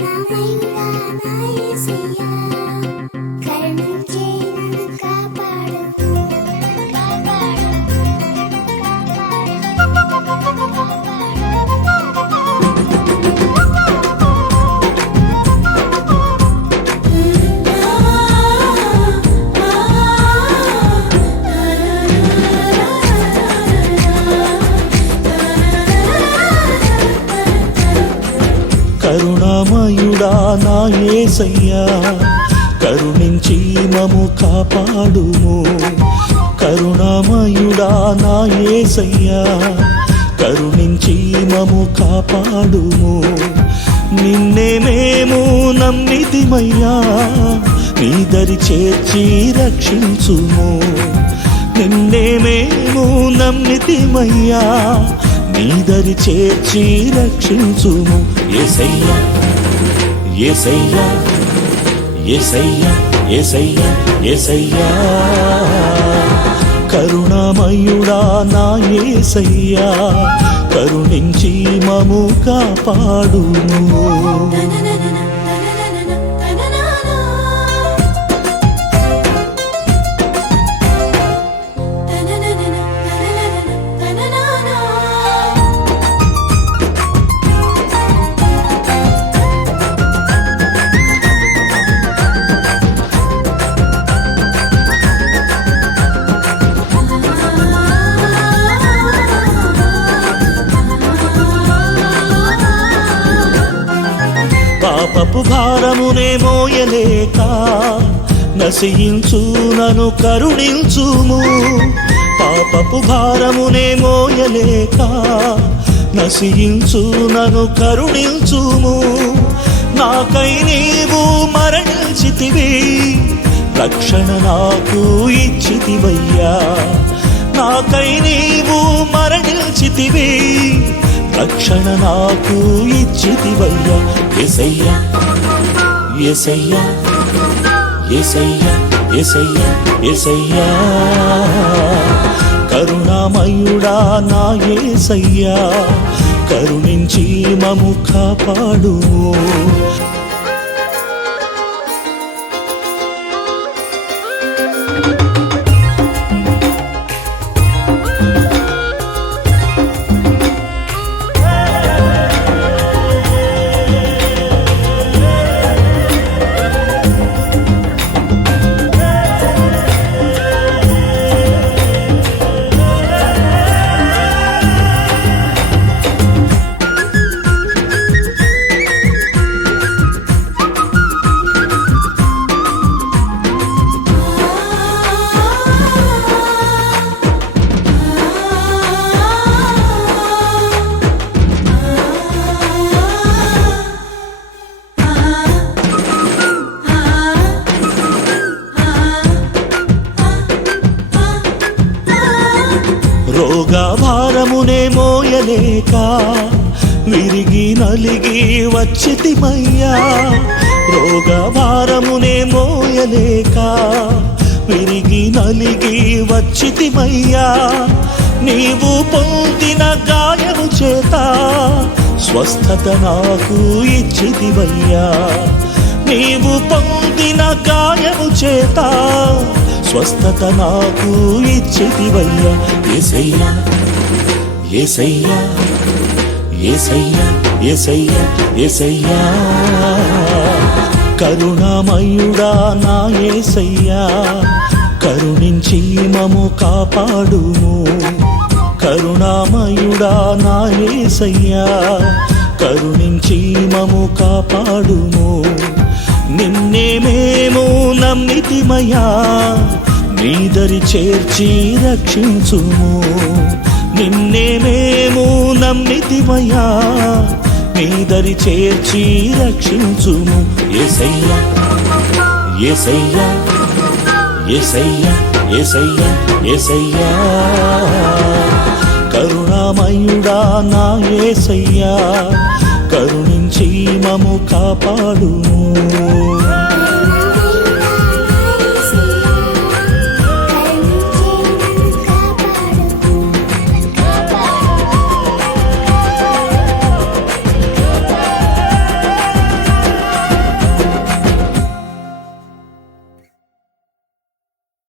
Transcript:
కరుణామయుడా నా యేసయ్యా కరుణించి కరుణామయుడా నా ఏసయ్యా కరుణించి మము కాపాడుము. కరుణామయుడా నా ఏసయ్యా కరుణించి మము కాపాడుము. నిన్నే మేము నమ్మితిమయ్యా నీ దరి చేర్చి రక్షించుము. నిన్నే మేము నమ్మితిమయ్యా నీదరి చేర్చి రక్షించుము. ఎసయ్యా ఎసయ్యా ఎసయ్యా ఎసయ్యా ఎసయ్యా కరుణామయుడా నా ఏసయ్యా కరుణించి మము కాపాడుము. పాపపు భారమునే మోయలేక నశించు నను కరుణించుము. పాపపు భారమునే మోయలేక నశించు నను కరుణించుము. నాకై నీవు మరణించితివి రక్షణ నాకు ఇచ్చితివయ్యా. నాకై నీవు మరణించితివి రక్షణ నాకు ఇచ్చితివయ్యా ఎసయ్యా ఎసయ్యా ఎసయ్యా ఎసయ్యా ఎసయ్యా కరుణామయుడా నా ఏసయ్యా కరుణించి మము కాపాడు రోగ భారమునే మోయలేక విరిగి నలిగి వచ్చితిమయ్యా. రోగ భారమునే మోయలేక విరిగి నలిగి వచ్చితిమయ్యా. నీవు పొందిన గాయము చేత స్వస్థత నాకు ఇచ్చితివయ్యా. నీవు పొందిన గాయము చేత స్వస్థత నాకు ఇచ్చితివయ్యా ఏసయ్యా ఏసయ్యా ఏసయ్యా ఏసయ్యా ఏసయ్యా. కరుణామయుడా నా ఏసయ్యా. కరుణించి మము కాపాడుము. కరుణామయుడా నా ఏసయ్యా. కరుణించి మము కాపాడుము. నిన్నే మేము నీదరి చేర్చి రక్షించుము. నిన్నే మేము నమ్మితిమయా నీదరి చేర్చి రక్షించుము. ఏసయ్యా ఏసయ్యా ఏసయ్యా ఏసయ్యా ఏసయ్యా. కరుణామయుడా నా ఏసయ్యా కరుణించి మము కాపాడును